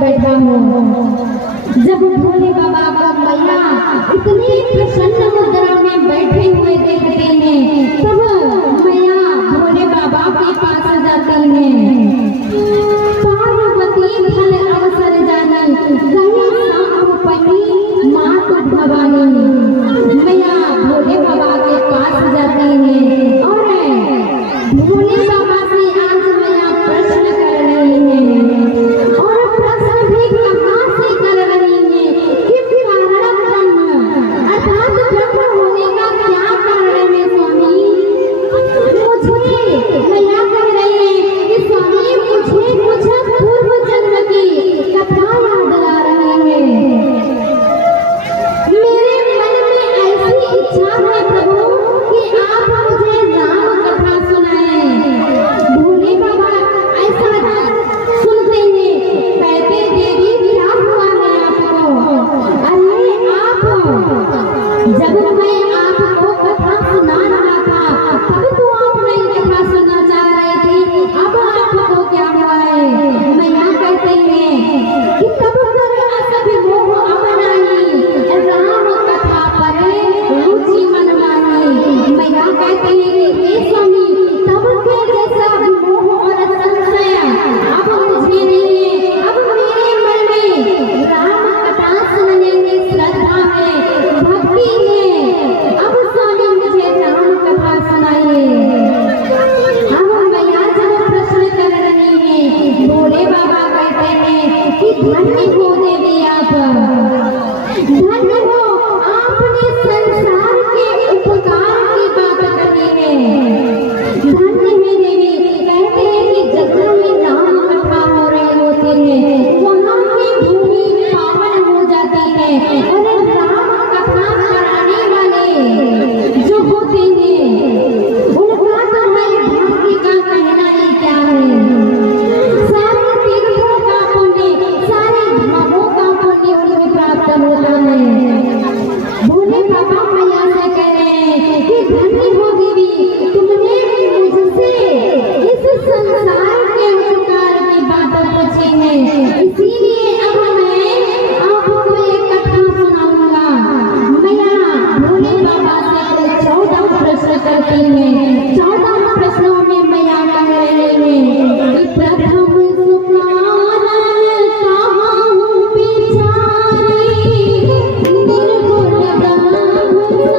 बैठा हूँ। जब भोले बाबा को मैया इतनी प्रसन्न मुद्रा में बैठे हुए देखते हैं, तब मैया भोले बाबा के पास जाती हैं। पार्वती फल अवसर जानी, कहीं सांप पही मात भवानी। मैया भोले बाबा के पास जाती हैं और भोले बाबा से आज मैया प्रश्न कर रही हैं और प्रश्न भी कहाँ से कर रही हैं कि कारण ब्रह्म अर्थात ब्रह्म होने का क्या कारण है स्वामी। मुझे मैया कह रही है कि स्वामी मुझे कुछ पूर्व जन्म की कथा याद आ रही है। मेरे मन में ऐसी इच्छा है प्रभु कि आप मुझे राम कथा सुनाएं। भोले बाबा ऐसा सुनते हैं, कहते देवी क्या हुआ है आपको? अरे आप जब मैं आपको कथा सुना रहा था तब तो आप नहीं कथा सुनना चाह रहे थे, अब आपको क्या हुआ है? मैया कहते हैं कि तब कर असभिमोह अपनाई, राम कथा पर रुचि मन मानी। मैया कहते हैं कि हे स्वामी तब के जैसा विमोह और संशय अब मुझे नहीं है। अब मेरे मन में राम कथा सुनने की श्रद्धा है, भक्ति है। अब स्वामी मुझे राम कथा सुनाइए। अब मैया जब प्रश्न कर रही है, भोले बाबा कहते हैं कि धन्य हो देवी आप, धन्य हो आपने संसार के उपकार की बात करी है। धन्य है देवी, कहते हैं कि जगह में राम कथा हो रही होती है, वहाँ की भूमि पावन हो जाती है और राम कथा कराने वाले जो होते हैं उनका तो मैं भाग्य का कहना ही क्या है। सारे तीर्थों का पुण्य, सारे धामों का पुण्य उन्हें प्राप्त होता है। भोले बाबा मैया से कह रहे हैं कि धन्य हो देवी, तुमने मुझसे इस संसार के उपकार की बात पूछी है, इसीलिए अब मैं आपको एक कथा सुनाऊंगा। मैया भोले बाबा से 14 प्रश्न करती हैं। 14 प्रश्नों में मैया कह रही हैं कि प्रथम सुकान कहाँ हूँ बिचारी, निर्गुण ब्रह्म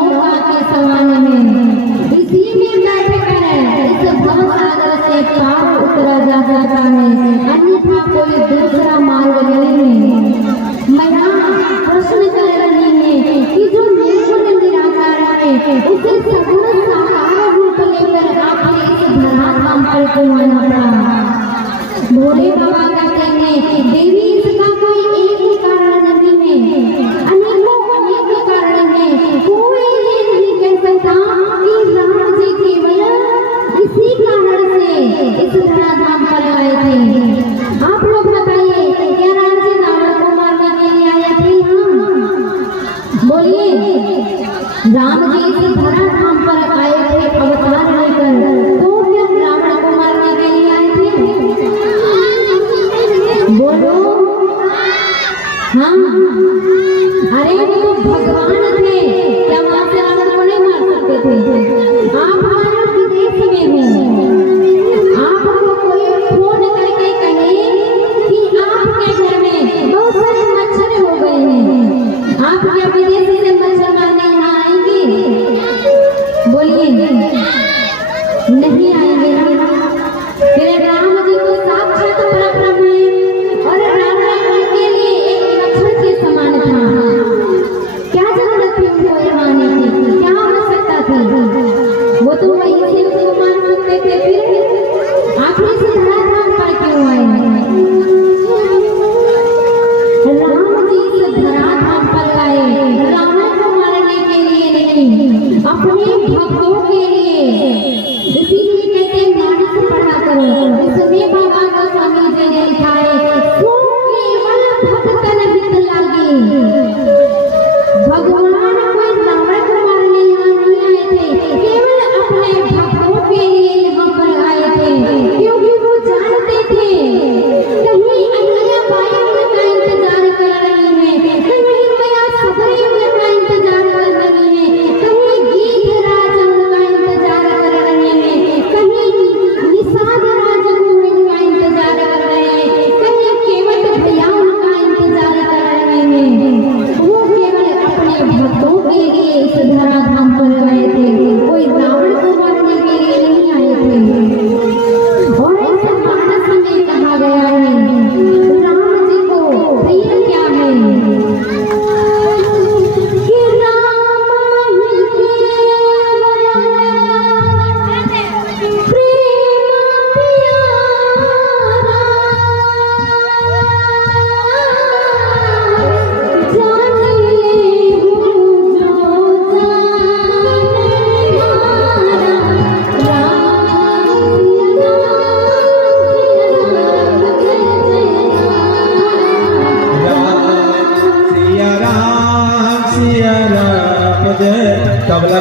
नौका के समान है, इसी में बैठकर इस भवसागर से पार उतरा जा सकता है, अन्यथा कोई दूसरा मार्ग नहीं है। मैया प्रश्न कर रही है कि जो निर्गुण निराकार है उसे सगुण साकार रूप लेकर आपने इस धराधाम पर क्यों आना पड़ा? भोले बाबा कहते हैं देवी इसका कोई एक ही कारण नहीं है, अनेकों अनेक कारण है। कोई ये नहीं कह सकता कि राम जी केवल इसी कारण से इस धराधाम पर आए थे। आप लोग बताइए, क्या राम जी रावण को मारने के लिए आए थे? बोलिए, राम जी इस धराधाम पर आए थे अवतार लेकर, तो क्या रावण को मारने के लिए आए थे? बोलो। हाँ, अरे वो तो भगवान थे, क्या वहां से रावण को नहीं मार सकते थे? आप हमारे विदेश में हो, आपको कोई फोन करके कहे कि आपके घर में बहुत सारे मच्छर हो गए हैं, आप क्या विदेश से मच्छर मारने यहाँ आएंगे? बोलिए, नहीं आएंगे ना। फिर राम जी को साक्षात परब्रह्म है और रावण के लिए एक मच्छर के समान था। क्या जरूरत थी उनको यहाँ आने की? क्या आवश्यकता थी? वो तो वहीं से उसको मार सकते थे। फिर आखिर से धराधाम पर क्यों आए? राम जी इस धराधाम पर आए रावण को मारने के लिए नहीं, अपने भक्तों के लिए। इसीलिए कहते हैं मानस पढ़ा करो, इसमें बाबा का स्वामी जी ने लिखा है, सो केवल भक्तन हित लागे। भगवान कोई रावण को मारने यहाँ नहीं आए थे, केवल अपने भक्तों के लिए यहाँ पर आए थे, क्योंकि वो जानते थे कहीं अन्य बाई उनका इंतजार कर रही है, कहीं मैया सबरी उनका इंतजार कर रही है, कहीं गीत राज उनका इंतजार कर रहे हैं, कहीं निषाद राज उनका इंतजार कर रहे हैं, कहीं केवट भैया उनका इंतजार कर रहे हैं। वो केवल अपने भक्तों के लिए इस धराधाम पर आए थे, कोई रावण को मारने के लिए नहीं आए थे। और ऐसे मानस में कहा गया है राम जी को प्रिय क्या है कि राम ही केवल प्रेम प्यारा, जानिए हूँ जो सिया राम जय तबला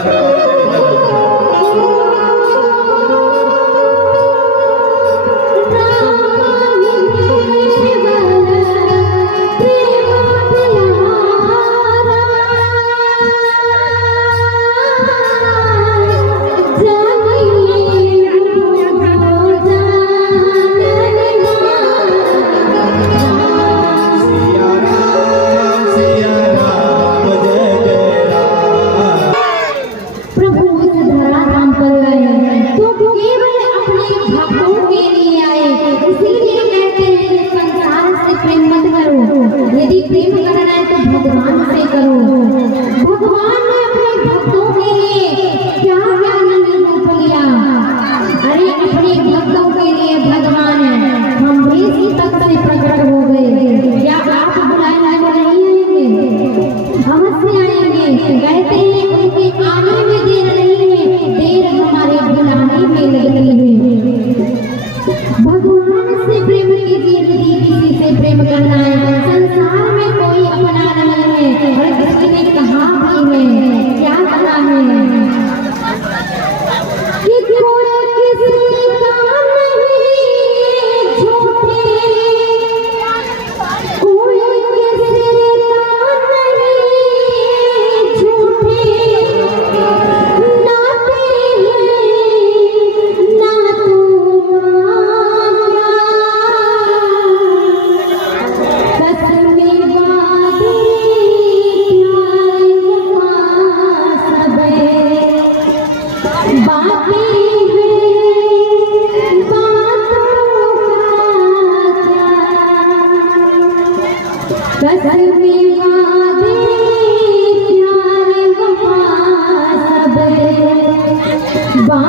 प्रभु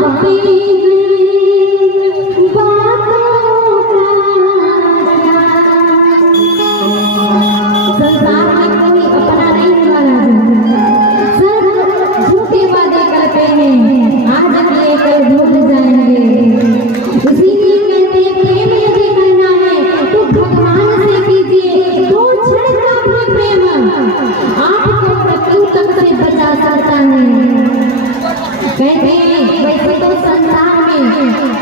पापी संसार में कोई अपना नहीं वाला सब झूठे वादे करते हैं, आज किए कल भूल जाएंगे। इसीलिए कहते हैं प्रेम यदि करना है तो भगवान से कीजिए, दो क्षण का भी प्रेम आपको मृत्यु तक से बचा सकता है। कहते हैं वैसे तो संसार में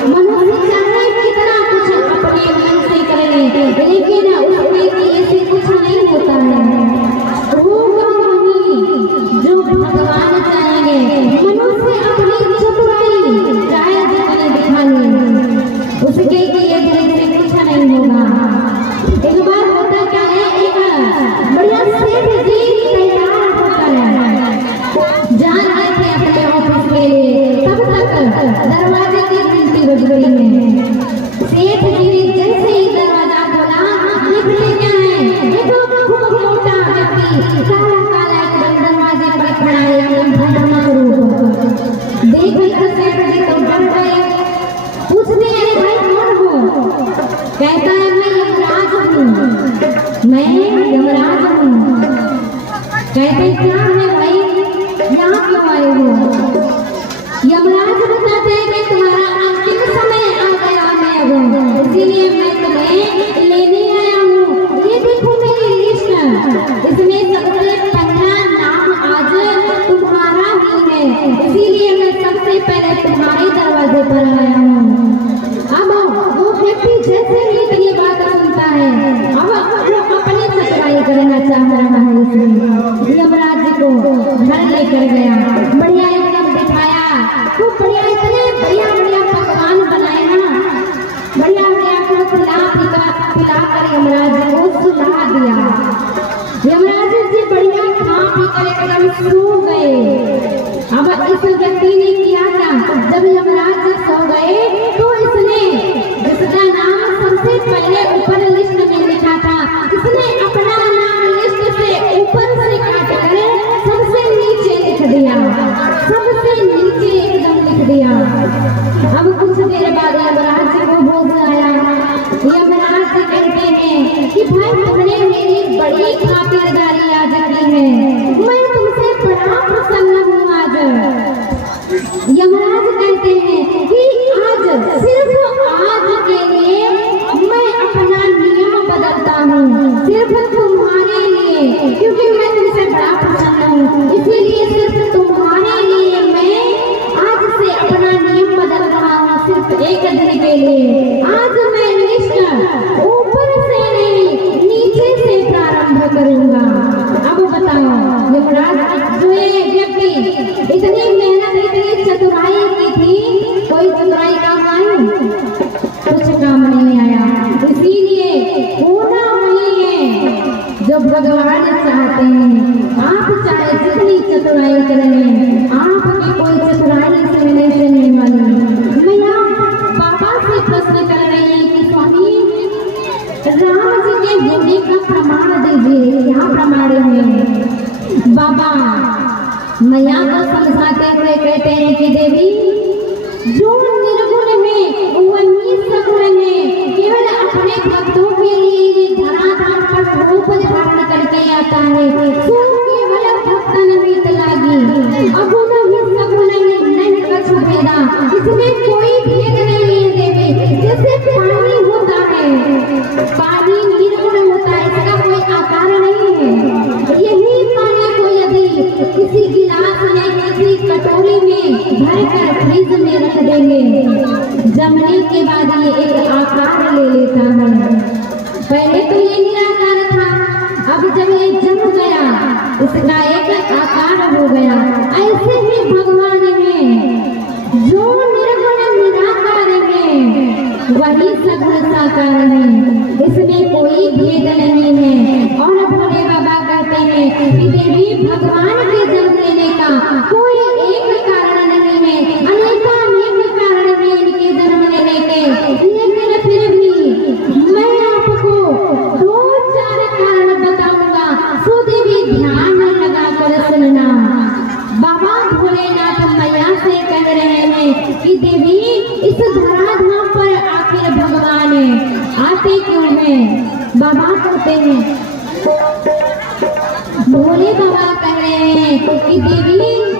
मनुष्य चाहे कितना कुछ अपने मन से कर ले, लेकिन उसके लिए से कुछ नहीं होता है। होगा वही जो भगवान चाहेंगे। मनुष्य अपनी चतुराई चाहे जितनी दिखा ले, उसके लिए से कुछ नहीं होगा। एक बार होता क्या है, एक बढ़िया सेठ जी तैयार होता है, जा रहे थे अपने ऑफिस के लिए, तब तक दरवाजे की घंटी बज गई है। सेठ जी ने जैसे ही दरवाजा खोला, निकले क्या है, देखो खूब मोटा व्यक्ति काला काला एकदम दरवाजे पर खड़ा है, एकदम भयानक रूप। देखकर सेठ जी तो डर गए, पूछने अरे भाई कौन हो? कहता है मैं यमराज हूँ, मैं यमराज हूँ। कहते क्या है भाई, यहाँ क्यों आए हो? यमराज बताते हैं कि तुम्हारा अंतिम समय आ गया है अब, इसीलिए मैं तुम्हें लेने आया हूँ। ये देखो मेरी लिस्ट, इसमें सबसे पहला नाम आज तुम्हारा ही है, इसीलिए मैं सबसे पहले तुम्हारे दरवाजे पर आया हूँ। अब वो व्यक्ति जैसे ही ये बात सुनता है, अब वो अपनी चतुराई करना चाह रहा है। इसलिए यमराज जी को घर लेकर गया, बढ़िया एकदम दिखाया, खूब बढ़िया, इतने बढ़िया बढ़िया पकवान बनाए ना, बढ़िया बढ़िया को पिला कर यमराज जी को सुला दिया। यमराज जी बढ़िया खा पी कर एकदम सो गए। अब इस व्यक्ति ने किया क्या, जब यमराज जी सो गए तो इसने जिसका नाम सबसे पहले ऊपर लिस्ट में लिखा था, इसने अपना नाम लिस्ट से ऊपर से काट कर सबसे नीचे लिख दिया, सबसे नीचे एकदम लिख दिया। अब कुछ देर बाद यमराज जी को होश आया। यमराज जी कहते हैं कि भाई तुमने मेरी बड़ी खातिरदारी आज की है, मैं तुमसे बड़ा प्रसन्न हूँ आज। यमराज कहते हैं कि आज सिर्फ आज के लिए मैं अपना नियम बदलता हूँ, सिर्फ तुम्हारे लिए, क्योंकि मैं तुमसे बड़ा प्रसन्न हूँ, इसीलिए सिर्फ तुम्हारे लिए मैं आज से अपना नियम बदल रहा हूँ, सिर्फ एक दिन के लिए। आज मैं लिस्ट ऊपर से नहीं नीचे से प्रारंभ करूंगा। अब बताओ यमराज जो ये व्यक्ति इतनी मेहनत इतनी चतुराई की थी, कोई चतुराई काम आई? कुछ काम नहीं आया। इसीलिए होना वही है जो भगवान चाहते हैं। आप चाहे जितनी चतुराई करें, आपकी कोई चतुराई से नहीं चलने वाली। मैं बाबा से प्रश्न कर रही हूँ कि स्वामी राम जी के होने का प्रमाण दीजिए, क्या प्रमाण है? बाबा मैया को समझाते हुए कहते हैं कि देवी जो निर्गुण है वही सगुण है, केवल अपने भक्तों के लिए ये धराधाम पर रूप धारण करके आता है। सो केवल भक्त नमित लागी, अगुण ही सगुण नहीं कछु भेदा, इसमें कोई भेद नहीं है देवी। जैसे पानी होता है, पानी निर्गुण होता है, इसका कोई आकार नहीं है। यही पानी को यदि किसी गिलास में किसी कटोरी में भरकर फ्रिज में रख देंगे, जमने के बाद ये एक आकार ले लेता है। पहले तो ये निराकार था, अब जब ये जम गया इसका एक आकार हो गया। ऐसे ही भगवान है, जो निर्गुण निराकार है वही सगुण साकार है, इसमें कोई भेद नहीं है। और भोले बाबा कहते हैं कि देवी भगवान के जन्म लेने का कोई एक कारण नहीं है, अनेकानेक कारण है इनके जन्म लेने के। लेकिन फिर भी मैं आपको 2-4 कारण बताऊंगा, सो देवी ध्यान लगाकर सुनना। बाबा भोलेनाथ मैया से कह रहे हैं कि देवी इस धराधाम पर आखिर भगवान आते क्यों हैं। बाबा कहते हैं, भोले बाबा कह रहे हैं कि देवी